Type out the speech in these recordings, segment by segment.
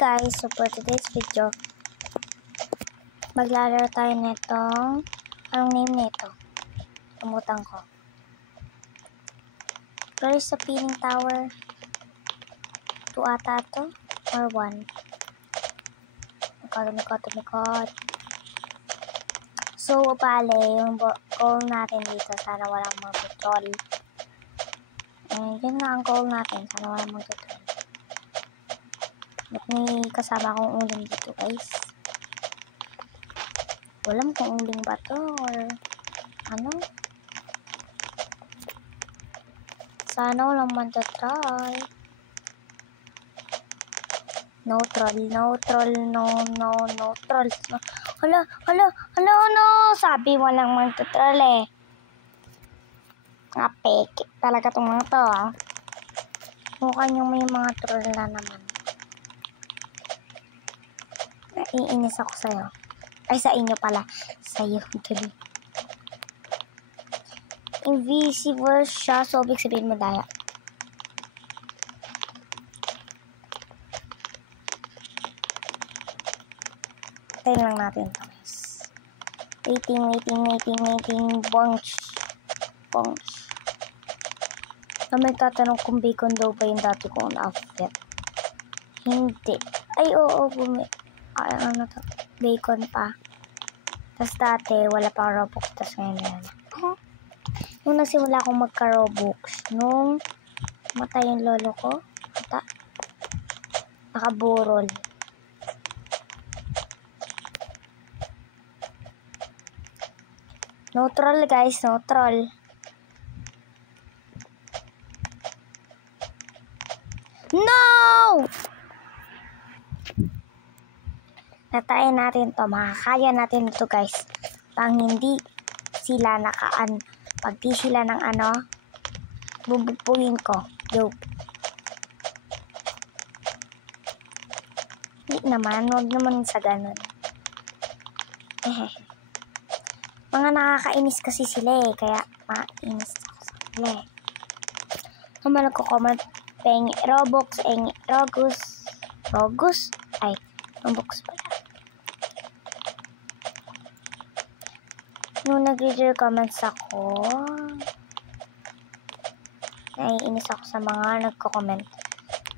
guys, so for today's video, maglalaro tayo nitong, anong name nito? Kumutan ko. Where is the peeling tower? 2 ata to? Or 1? Mikot. So, bale, yung goal natin dito, sana walang mag-troll. And yun nga ang goal natin, sana walang mag-troll. Ba't may kasama akong uling dito, guys? Walam kung uling ba to or ano. Sana walang mag-troll. No troll. No. Hala. Sabi walang mag-troll eh. Peke talaga itong mga to, ah. Mukhang yung may mga troll na naman. Naiinis ako sa'yo. Ay, sa inyo pala. Sa'yo. Tuloy. Invisible siya. So, ibig sabihin madaya. Tayo lang natin ito, guys. Waiting. Bonch. May tatanong kung bacon daw ba yung dati kong outfit. Hindi. Ay, oo. Ay, ano to? Bacon pa. Tapos dati, wala pang Robux. Tapos ngayon. Nung nagsimula akong magka-Robux, nung matay yung lolo ko, nakaburol. No troll, guys. No troll. No! Natayin natin to. Makakaya natin ito, guys. Pag hindi sila pag di sila ng bubugpuin ko. Joke. Hindi naman. Huwag naman sa ganun. Mga nakakainis kasi sila eh. Kaya mainis ako sa sila eh. Naman nagko-comment. Pengi Robux, Rogus? Ay, Robux pala. Nung nag-reader comments ako, naiinis ako sa mga nagko-comment.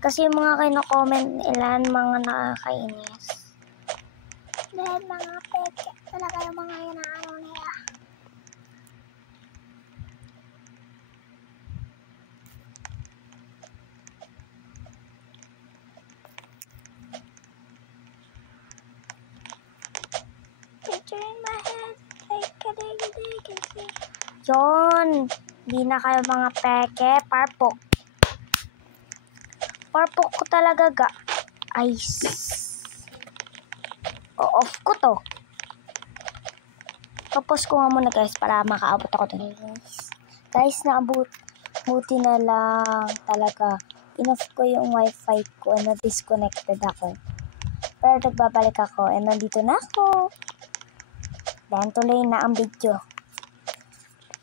Kasi yung mga kino-comment ilan, mga nakakainis. Dahil mga peke talaga yung mga inaano nila. Picturing my head like a diggy. Yun! Di na kayo mga peke. Parpok ko talaga Ice. Off ko to. Tapos ko nga muna, guys, para makaabot ako dun. Guys, buti na lang talaga. Inoff ko yung wifi ko and na-disconnected ako. Pero nagbabalik ako and nandito na ako. Then tuloy na ang video.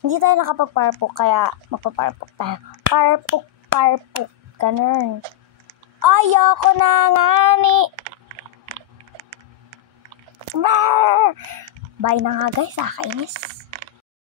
Hindi tayo nakapag-parpok kaya magpa-parpok tayo. Parpok. Ganun. Ayoko na nga ni. Bye na nga, guys. Nakakainis.